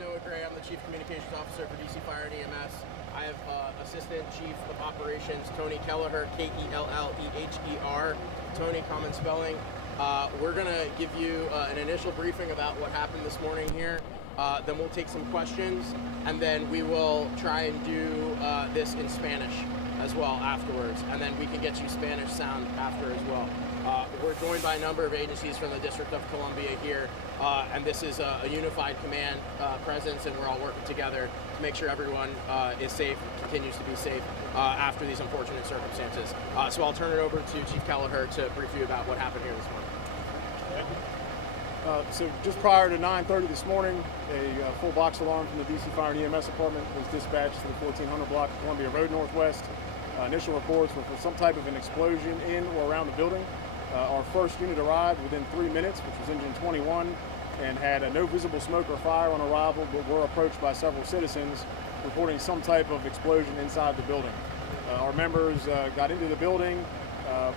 Noah Gray. I'm the Chief Communications Officer for DC Fire and EMS. I have Assistant Chief of Operations Tony Kelleher, Kelleher. Tony, common spelling. We're going to give you an initial briefing about what happened this morning here. Then we'll take some questions, and then we will try and do this in Spanish as well afterwards, and then we can get you Spanish sound after as well. We're joined by a number of agencies from the District of Columbia here, and this is a unified command presence, and we're all working together to make sure everyone is safe, continues to be safe after these unfortunate circumstances. So I'll turn it over to Chief Kelleher to brief you about what happened here this morning. So just prior to 9:30 this morning, a full box alarm from the DC Fire and EMS department was dispatched to the 1400 block of Columbia Road Northwest. Initial reports were for some type of an explosion in or around the building. Our first unit arrived within 3 minutes, which was engine 21, and had no visible smoke or fire on arrival, but were approached by several citizens reporting some type of explosion inside the building. Our members got into the building,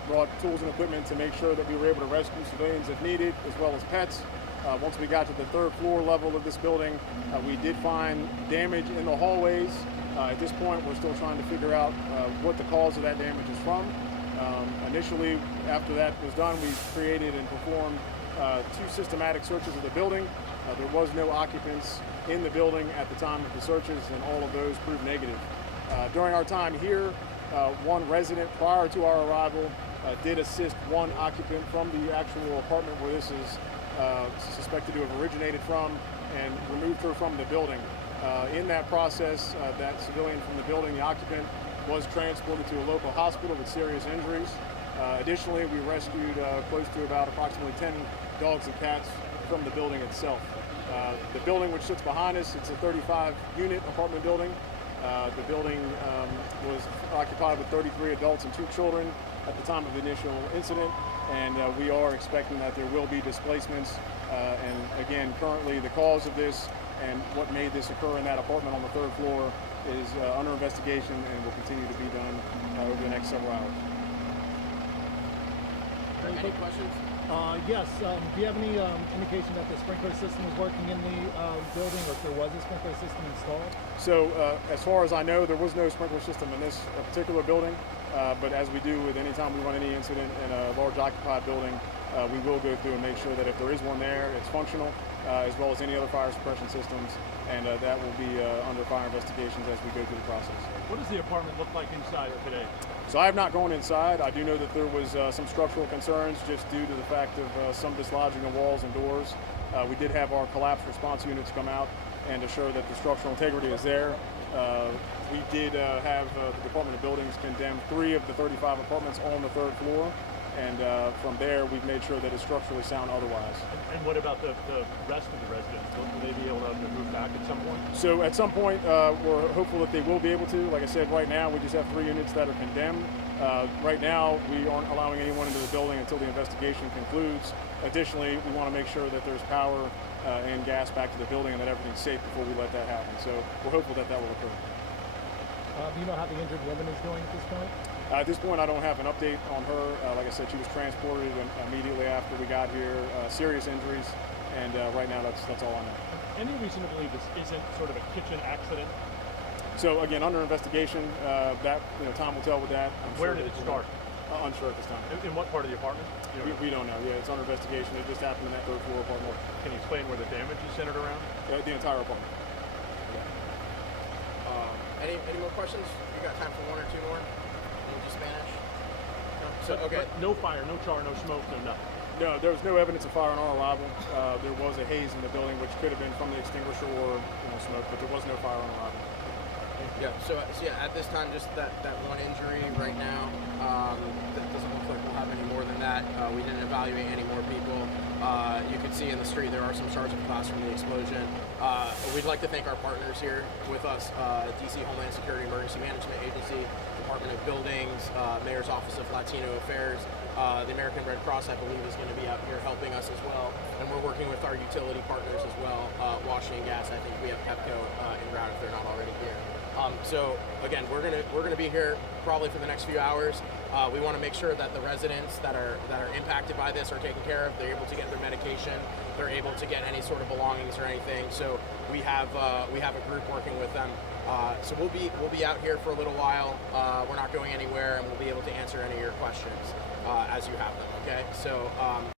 brought tools and equipment to make sure that we were able to rescue civilians if needed, as well as pets. Once we got to the third floor level of this building, we did find damage in the hallways. At this point, we're still trying to figure out what the cause of that damage is from. Initially, after that was done, we created and performed 2 systematic searches of the building. There was no occupants in the building at the time of the searches, and all of those proved negative. During our time here, one resident prior to our arrival did assist one occupant from the actual apartment where this is suspected to have originated from, and removed her from the building. In that process, that civilian from the building, the occupant, was transported to a local hospital with serious injuries. Additionally, we rescued close to about approximately 10 dogs and cats from the building itself. The building which sits behind us, it's a 35-unit apartment building. The building was occupied with 33 adults and 2 children at the time of the initial incident, and we are expecting that there will be displacements. And again, currently the cause of this and what made this occur in that apartment on the 3rd floor is under investigation and will continue to be done over the next several hours. Any questions? Yes. Do you have any indication that the sprinkler system is working in the building, or if there was a sprinkler system installed? So as far as I know, there was no sprinkler system in this particular building, but as we do with any time we run any incident in a large occupied building, we will go through and make sure that if there is one there, it's functional, as well as any other fire suppression systems, and that will be under fire investigations as we go through the process. What does the apartment look like inside today? So I have not gone inside. I do know that there was some structural concerns just due to the fact of some dislodging of walls and doors. We did have our collapse response units come out and assure that the structural integrity is there. We did have the Department of Buildings condemn 3 of the 35 apartments on the 3rd floor, and from there we've made sure that it's structurally sound otherwise. And what about the rest of the residents? Will they be able to move back at some point? So at some point we're hopeful that they will be able to. Like I said, right now we just have 3 units that are condemned. Right now we aren't allowing anyone into the building until the investigation concludes. Additionally, we want to make sure that there's power and gas back to the building and that everything's safe before we let that happen. So we're hopeful that that will occur. Do you know how the injured woman is doing at this point? At this point, I don't have an update on her. Like I said, she was transported immediately after we got here. Serious injuries, and right now that's all I know. Any reason to believe this isn't sort of a kitchen accident? So again, under investigation, that time will tell with that. Where did it start? Unsure at this time. In what part of the apartment? We don't know. Yeah, it's under investigation. It just happened in that 3rd floor apartment. Can you explain where the damage is centered around? The entire apartment. Any more questions? You got time for 1 or 2 more? We'll do Spanish. No? So okay. But no fire, no char, no smoke, no nothing. No, there was no evidence of fire on our arrival. There was a haze in the building, which could have been from the extinguisher or smoke, but there was no fire on arrival. Yeah. So yeah, at this time, just that 1 injury right now. That doesn't look like we'll have any more than that. We didn't evaluate any more people. You can see in the street there are some shards of glass from the explosion. We'd like to thank our partners here with us, DC Homeland Security Emergency Management Agency, Department of Buildings, Mayor's Office of Latino Affairs, the American Red Cross, I believe, is going to be out here helping us as well. And we're working with our utility partners as well, Washington Gas. I think we have Pepco en route if they're not already here. So again, we're gonna be here probably for the next few hours. We want to make sure that the residents that are impacted by this are taken care of. They're able to get their medication. They're able to get any sort of belongings or anything. So we have a group working with them. So we'll be out here for a little while. We're not going anywhere, and we'll be able to answer any of your questions as you have them. Okay. So.